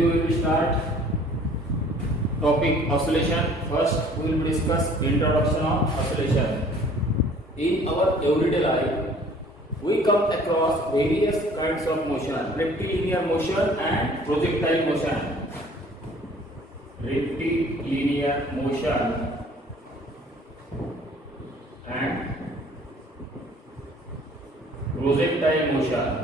Today we will start topic oscillation. First we will discuss introduction of oscillation. In our everyday life, we come across various kinds of motion: rectilinear motion and projectile motion. Rectilinear motion and projectile motion.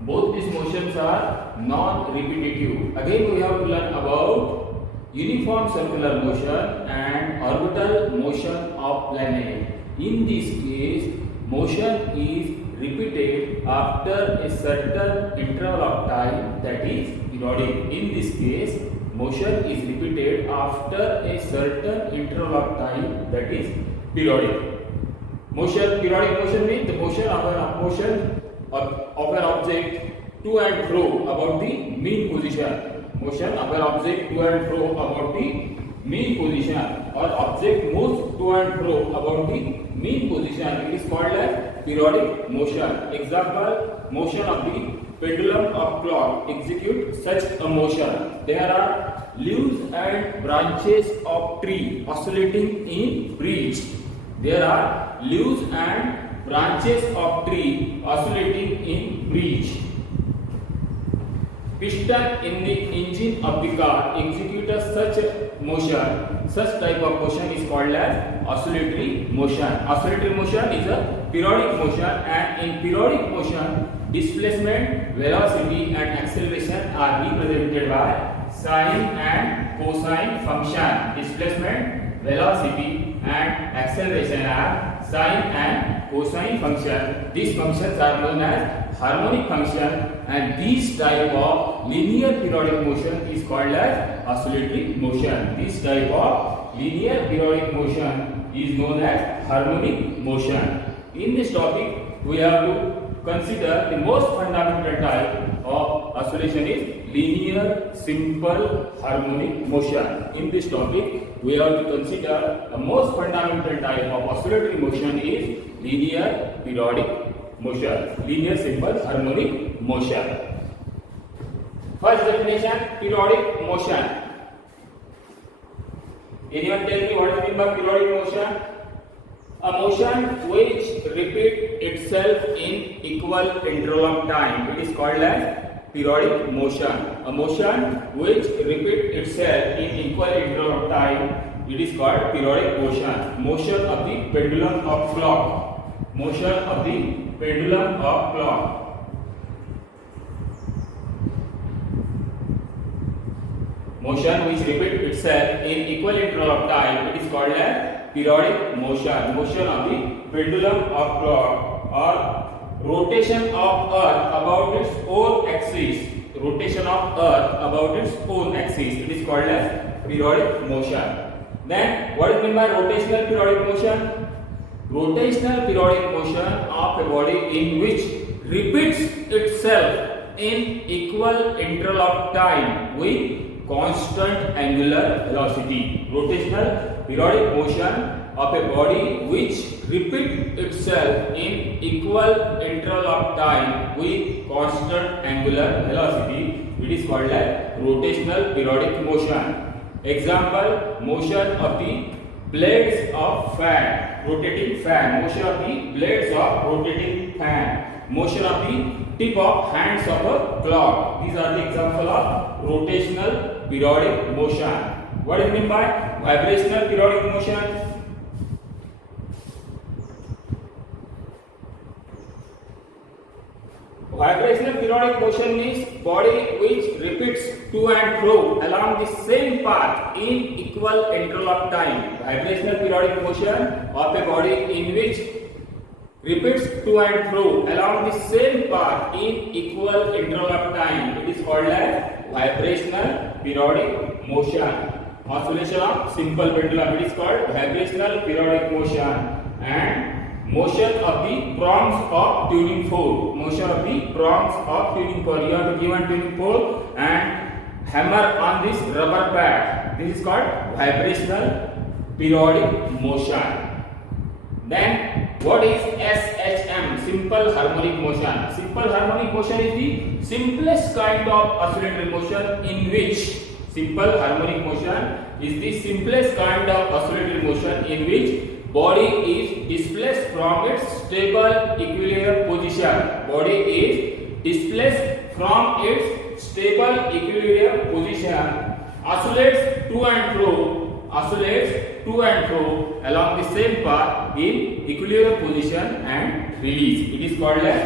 Both these motions are non-repetitive. Again, we have to learn about uniform circular motion and orbital motion of planet. In this case, motion is repeated after a certain interval of time, that is periodic. In this case, motion is repeated after a certain interval of time, that is periodic. Periodic motion means the motion of an object to and fro about the mean position. Motion of an object to and fro about the mean position, or object moves to and fro about the mean position. It is called as periodic motion. Example: motion of the pendulum of clock execute such a motion. There are leaves and branches of tree oscillating in breeze. There are leaves and branches of tree oscillating in breeze. Piston in the engine of the car executes such motion. Such type of motion is called as oscillatory motion. Oscillatory motion is a periodic motion, and in periodic motion, displacement, velocity and acceleration are represented by sine and cosine function. Displacement, velocity and acceleration are sine and cosine function. These functions are known as harmonic function, and this type of linear periodic motion is called as oscillatory motion. This type of linear periodic motion is known as harmonic motion. In this topic, we have to consider the most fundamental type of oscillation is linear simple harmonic motion. In this topic, we have to consider the most fundamental type of oscillatory motion is linear periodic motion, linear simple harmonic motion. First definition: periodic motion. Anyone tell me what is meant by periodic motion? A motion which repeats itself in equal interval of time. It is called as periodic motion. A motion which repeats itself in equal interval of time. It is called periodic motion. Motion of the pendulum of clock. Motion of the pendulum of clock. Motion which repeats itself in equal interval of time. It is called as periodic motion. Motion of the pendulum of clock, or rotation of Earth about its own axis. Rotation of Earth about its own axis. It is called as periodic motion. Then, what is meant by rotational periodic motion? Rotational periodic motion of a body in which repeats itself in equal interval of time with constant angular velocity. Rotational periodic motion of a body which repeats itself in equal interval of time with constant angular velocity. It is called as rotational periodic motion. Example: motion of the blades of fan, rotating fan. Motion of the blades of rotating fan. Motion of the tip of hands of a clock. These are the example of rotational periodic motion. What is meant by vibrational periodic motion? Vibrational periodic motion means body which repeats to and fro along the same path in equal interval of time. Vibrational periodic motion of a body in which repeats to and fro along the same path in equal interval of time. It is called as vibrational periodic motion. Oscillation of simple pendulum. It is called vibrational periodic motion. And motion of the prongs of tuning fork. Motion of the prongs of tuning fork. You have to give one tuning fork and hammer on this rubber pad. This is called vibrational periodic motion. Then, what is SHM? simple harmonic motion. Simple harmonic motion is the simplest kind of oscillatory motion in which simple harmonic motion is the simplest kind of oscillatory motion in which body is displaced from its stable equilibrium position. Body is displaced from its stable equilibrium position, oscillates to and fro along the same path in equilibrium position and release. It is called as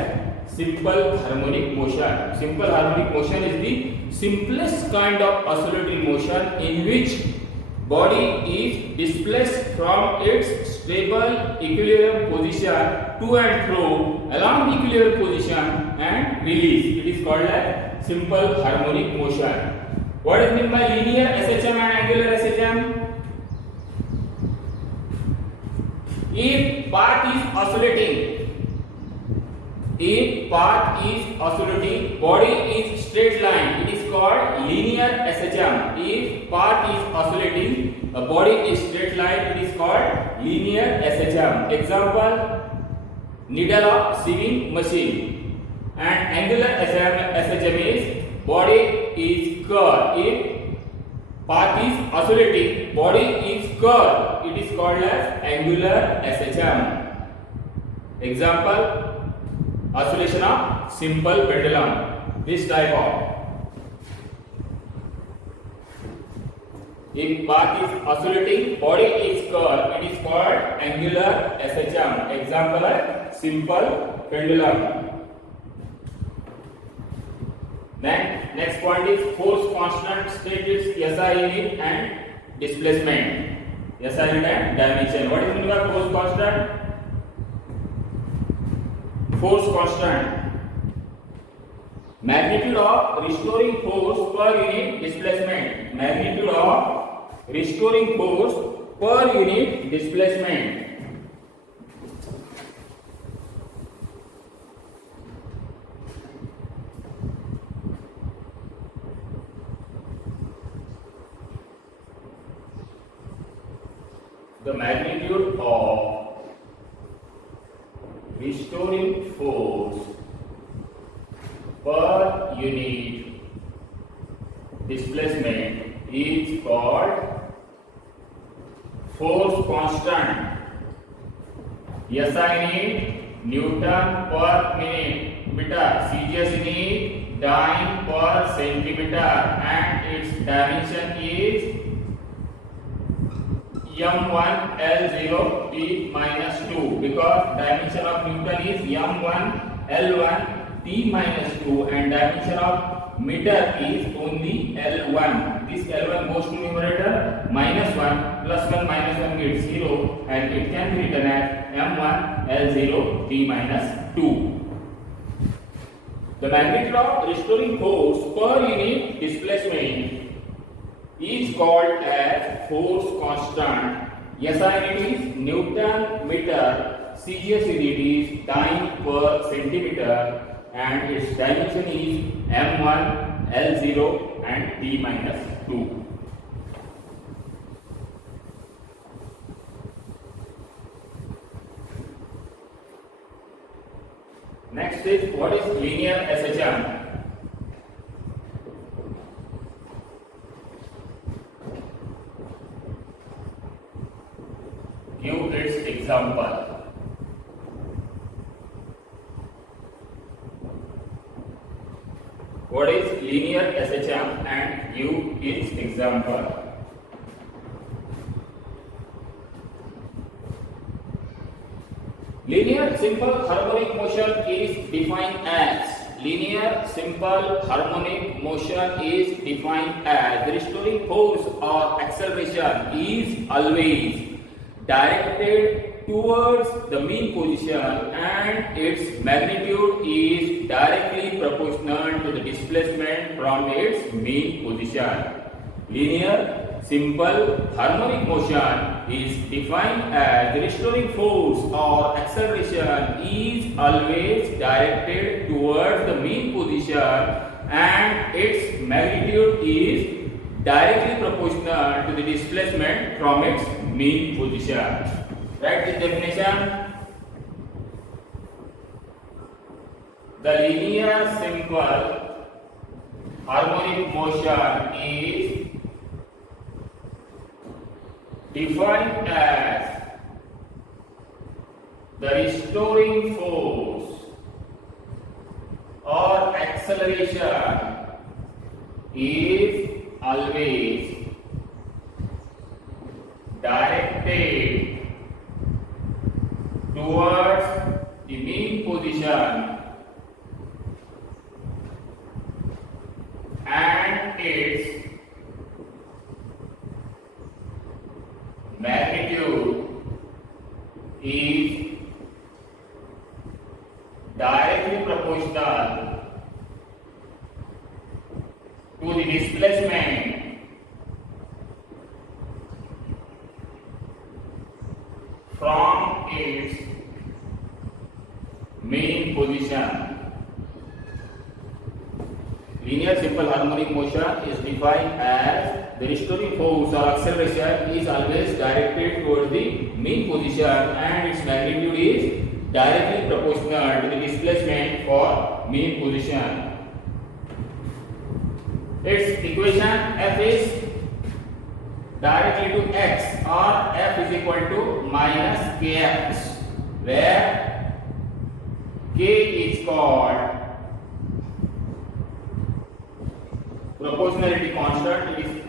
simple harmonic motion. Simple harmonic motion is the simplest kind of oscillatory motion in which body is displaced from its stable equilibrium position to and fro along the equilibrium position and release. It is called as simple harmonic motion. What is meant by linear SHM and angular SHM? If path is oscillating, body is straight line, it is called linear SHM. If path is oscillating, a body is straight line, it is called linear SHM. Example, needle of sewing machine. And angular SHM is body is curved. If path is oscillating, body is curved, it is called as angular SHM. Example, oscillation of simple pendulum. This type of. If path is oscillating, body is curved, it is called angular SHM. Example, simple pendulum. Then next point is force constant, state its SI unit and displacement. SI unit and dimension. What is meant by force constant? Force constant, magnitude of restoring force per unit displacement. Magnitude of restoring force per unit displacement. The magnitude of restoring force per unit displacement is called force constant. SI unit Newton per minute meter, CGS unit dyne per centimeter, and its dimension is m1 L0 T minus 2, because dimension of Newton is m1 L1 T minus 2 and dimension of meter is only L1. This L1 goes to numerator, minus 1 plus 1 minus 1 gives 0, and it can be written as m1 L0 T minus 2. The magnitude of restoring force per unit displacement is called as force constant. SI unit is Newton meter, CGS unit is dyne per centimeter, and its dimension is m1 L0 and T minus 2. Next is, what is linear SHM? Give its example. What is linear SHM and give its example. Linear simple harmonic motion is defined as restoring force or acceleration is always directed towards the mean position and its magnitude is directly proportional to the displacement from its mean position. Linear simple harmonic motion is defined as restoring force or acceleration is always directed towards the mean position and its magnitude is directly proportional to the displacement from its mean position. Write this definition. The linear simple harmonic motion is defined as the restoring force or acceleration is always directed towards the mean position and its magnitude is directly proportional to the displacement from its main position. Linear simple harmonic motion is defined as the restoring force or acceleration is always directed towards the mean position and its magnitude is directly proportional to the displacement for mean position. Its equation F is directly to x or F is equal to minus kx, where k is called proportionality constant. It is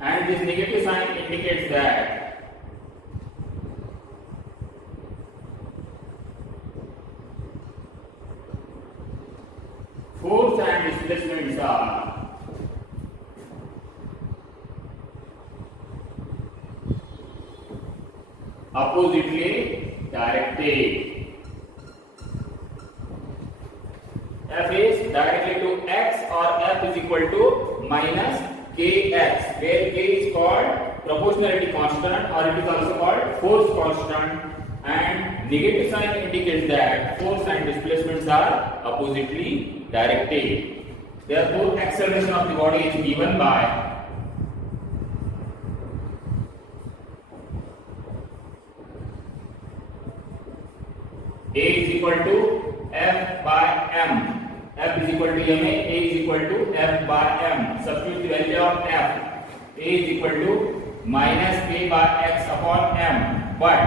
and this negative sign indicates that force and displacements are oppositely directed. F is directly to x or F is equal to minus kx, where k is called proportionality constant or it is also called force constant, and negative sign indicates that force and displacements are oppositely directed. Therefore, acceleration of the body is given by A is equal to F by m. F is equal to ma, A is equal to F by m. Substitute the value of F. A is equal to minus k by x upon m. But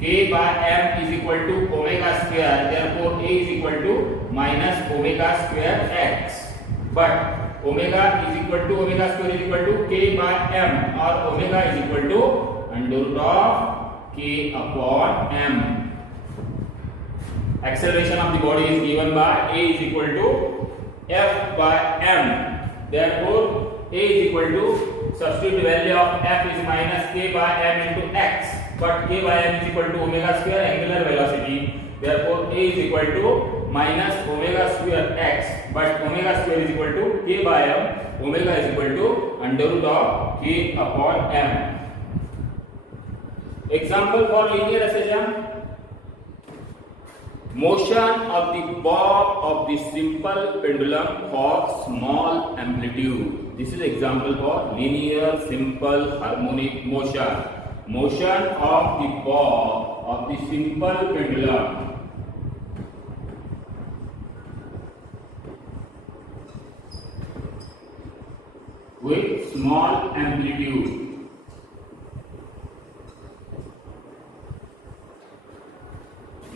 k by m is equal to omega square. Therefore, A is equal to minus omega square x. But omega is equal to omega square is equal to k by m, or omega is equal to under root of k upon m. Acceleration of the body is given by A is equal to F by m. Therefore, A is equal to, substitute the value of F is minus k by m into x. But k by m is equal to omega square angular velocity. Therefore, A is equal to minus omega square x. But omega square is equal to k by m. Omega is equal to under root of k upon m. Example for linear SHM. Motion of the bob of the simple pendulum for small amplitude. This is example for linear simple harmonic motion. Motion of the bob of the simple pendulum with small amplitude.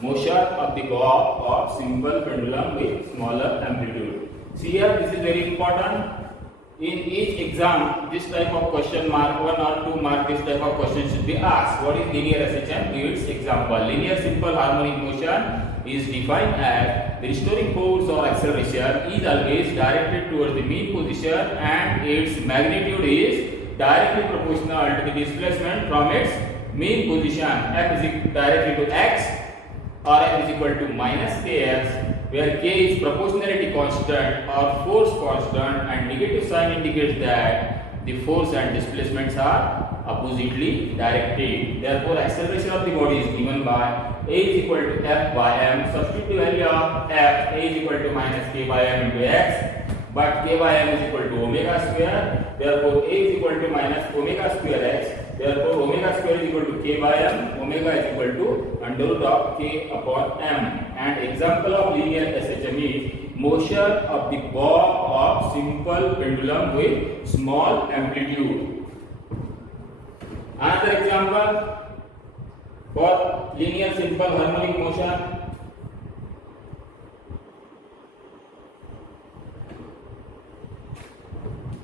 Motion of the bob or simple pendulum with smaller amplitude. See here, this is very important. In each exam, this type of question mark, 1 or 2 mark, this type of question should be asked. What is linear SHM? Its example. Linear simple harmonic motion is defined as the restoring force or acceleration is always directed towards the mean position and its magnitude is directly proportional to the displacement from its mean position. F is directly to x or F is equal to minus kx, where k is proportionality constant or force constant, and negative sign indicates that the force and displacements are oppositely directed. Therefore, acceleration of the body is given by A is equal to F by m. Substitute the value of F. A is equal to minus k by m into x. but k by m is equal to omega square. Therefore, a is equal to minus omega square x. Therefore, omega square is equal to k by m. Omega is equal to under root of k upon m. And example of linear SHM is motion of the bob of simple pendulum with small amplitude. Another example for linear simple harmonic motion.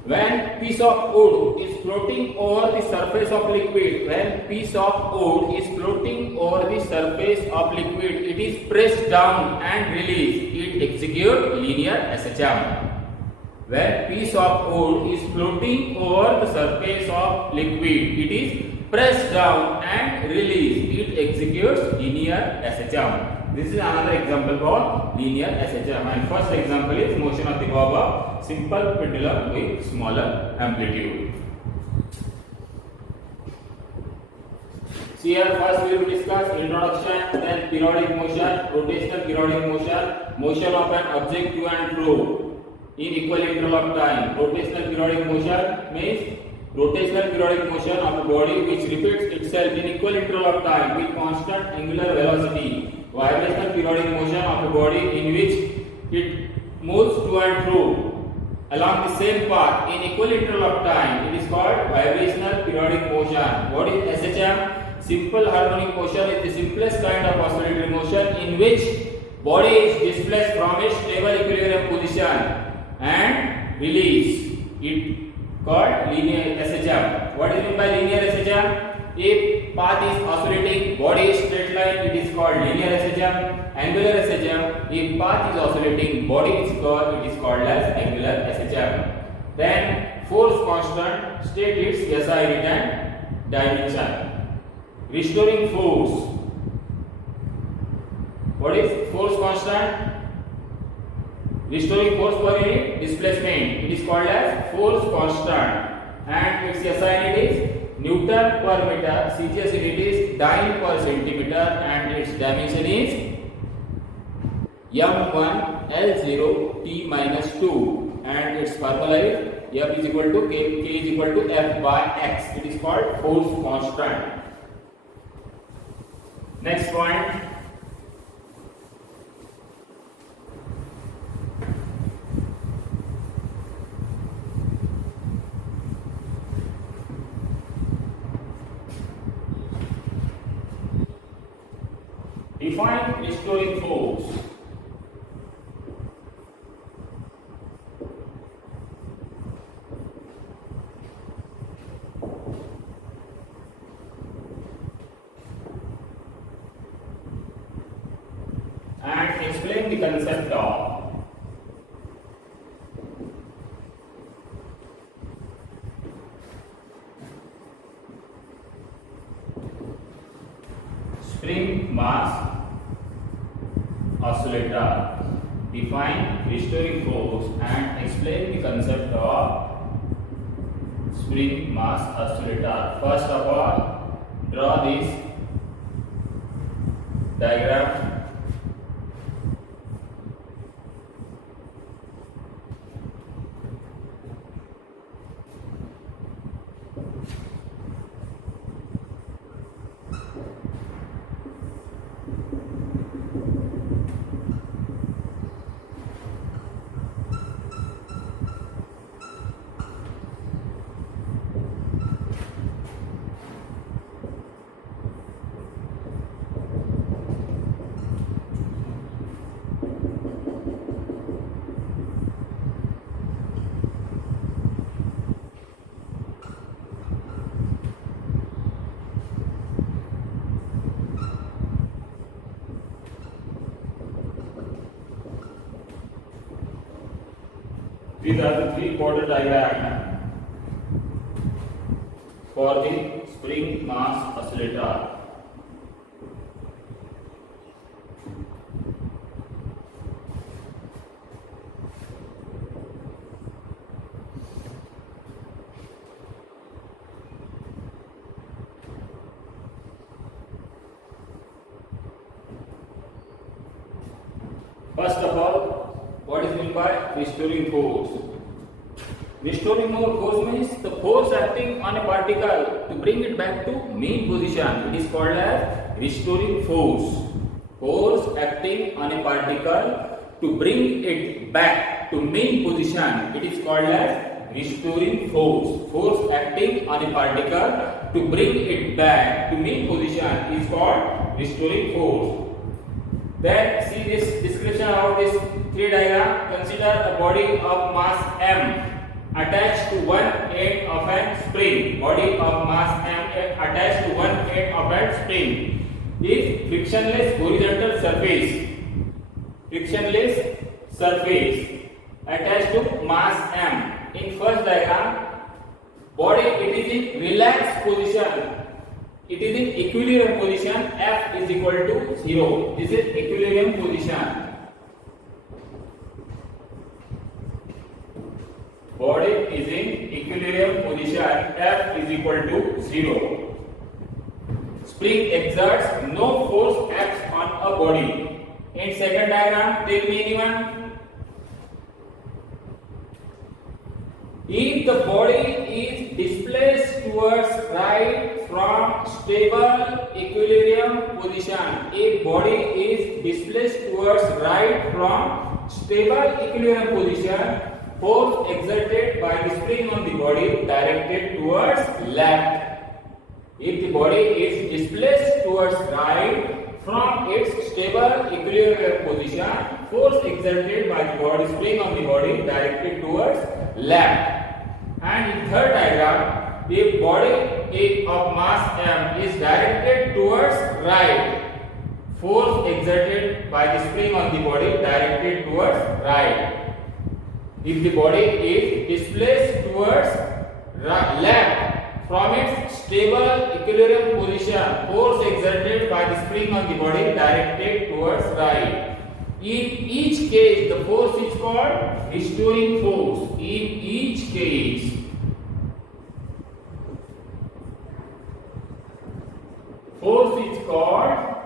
When piece of wood is floating over the surface of liquid, it is pressed down and released. It executes linear SHM. When piece of wood is floating over the surface of liquid, it is pressed down and released. It executes linear SHM. This is another example for linear SHM. And first example is motion of the bob of simple pendulum with smaller amplitude. See here, first we will discuss introduction, then periodic motion, rotational periodic motion, motion of an object to and fro in equal interval of time. Rotational periodic motion means rotational periodic motion of a body which repeats itself in equal interval of time with constant angular velocity. Vibrational periodic motion of a body in which it moves to and fro along the same path in equal interval of time. It is called vibrational periodic motion. What is SHM? Simple harmonic motion is the simplest kind of oscillatory motion in which body is displaced from its stable equilibrium position and release. It called linear SHM. What is meant by linear SHM? If path is oscillating, body is straight line, it is called linear SHM. Angular SHM, if path is oscillating, body is curved, it is called as angular SHM. Then force constant, state its SI written dimension. Restoring force. What is force constant? Restoring force per unit displacement. It is called as force constant. And its SI unit is Newton per meter. CGS unit is dyne per centimeter. And its dimension is M1 L0 T minus 2. And its formula is F is equal to K is equal to F by X. It is called force constant. Next point. Define restoring force. And explain the concept of spring mass oscillator. Define restoring force and explain the concept of spring mass oscillator. First of all, draw this diagram. These are the three border diagrams for the spring mass oscillator. First of all, what is meant by restoring force? Restoring more force means the force acting on a particle to bring it back to mean position. It is called as restoring force. Force acting on a particle to bring it back to mean position. It is called as restoring force. Force acting on a particle to bring it back to mean position is called restoring force. Then see this description of this tree diagram. Consider a body of mass m attached to one end of a spring. Body of mass m attached to one end of a spring is frictionless horizontal surface. Frictionless surface attached to mass m. In first diagram, body it is in relaxed position. It is in equilibrium position. F is equal to 0. This is equilibrium position. Body is in equilibrium position. F is equal to 0. Spring exerts no force acts on a body. In second diagram, tell me anyone. If the body is displaced towards right from stable equilibrium position, if body is displaced towards right from stable equilibrium position, force exerted by the spring on the body directed towards left. If the body is displaced towards right from its stable equilibrium position, force exerted by the body spring on the body directed towards left. And in third diagram, the body of mass m is directed towards right. Force exerted by the spring on the body directed towards right. If the body is displaced towards left from its stable equilibrium position, force exerted by the spring on the body directed towards right. In each case, the force is called restoring force. In each case, force is called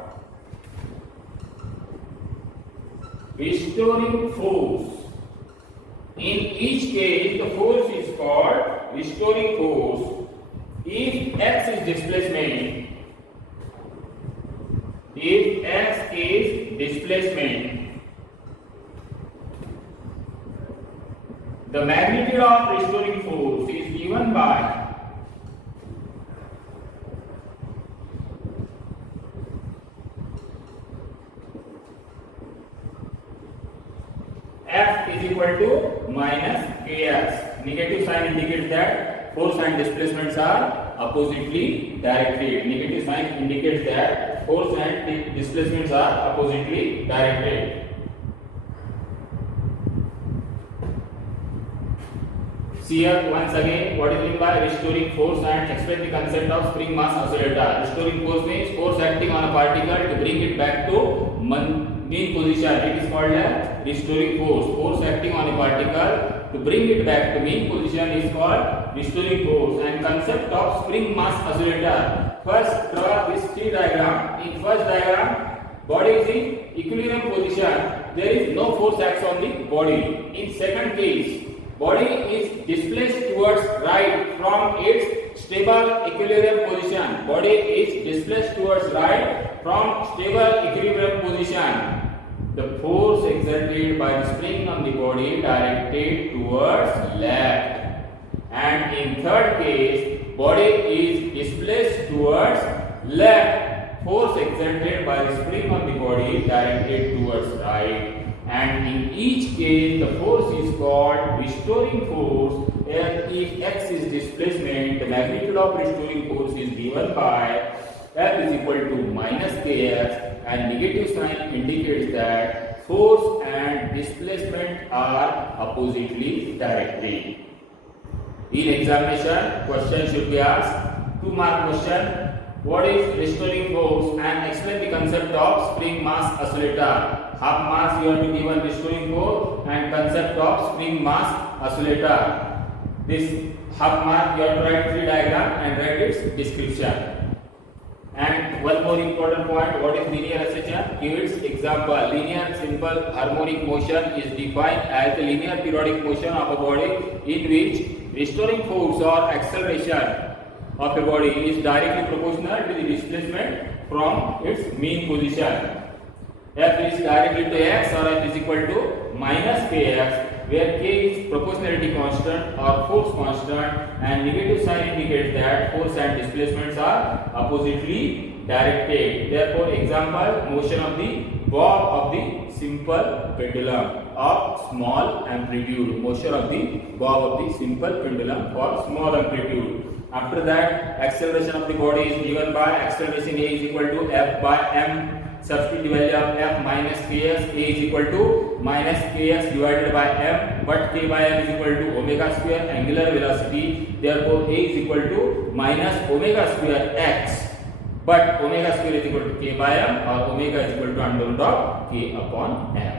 restoring force. In each case, the force is called restoring force. If x is displacement, if x is displacement, the magnitude of restoring force is given by F is equal to minus Ks. Negative sign indicates that force and displacements are oppositely directed. Negative sign indicates that force and displacements are oppositely directed. See here once again what is meant by restoring force and explain the concept of spring mass oscillator. Restoring force means force acting on a particle to bring it back to mean position. It is called a restoring force. Force acting on a particle to bring it back to mean position is called restoring force. And concept of spring mass oscillator. First draw this tree diagram. In first diagram, body is in equilibrium position. There is no force acts on the body. In second case, body is displaced towards right from its stable equilibrium position. Body is displaced towards right from stable equilibrium position. The force exerted by the spring on the body directed towards left. And in third case, body is displaced towards left. Force exerted by the spring on the body directed towards right. And in each case, the force is called restoring force. And if x is displacement, the magnitude of restoring force is given by F is equal to minus Ks, and negative sign indicates that force and displacement are oppositely directed. In examination, question should be asked. 2-mark question. What is restoring force? And explain the concept of spring mass oscillator. Half mass you have to given restoring force and concept of spring mass oscillator. This half mark you have to write tree diagram and write its description. And one more important point, what is linear acceleration? Give its example. Linear simple harmonic motion is defined as the linear periodic motion of a body in which restoring force or acceleration of a body is directly proportional to the displacement from its mean position. F is directly to x or F is equal to minus kx, where k is proportionality constant or force constant, and negative sign indicates that force and displacements are oppositely directed. Therefore, example, motion of the bob of the simple pendulum of small amplitude. Motion of the bob of the simple pendulum for small amplitude. After that, acceleration of the body is given by acceleration A is equal to F by m. Substitute the value of F minus kx. A is equal to minus kx divided by m, but k by m is equal to omega square angular velocity. Therefore, A is equal to minus omega square x, but omega square is equal to k by m, or omega is equal to under root of k upon m.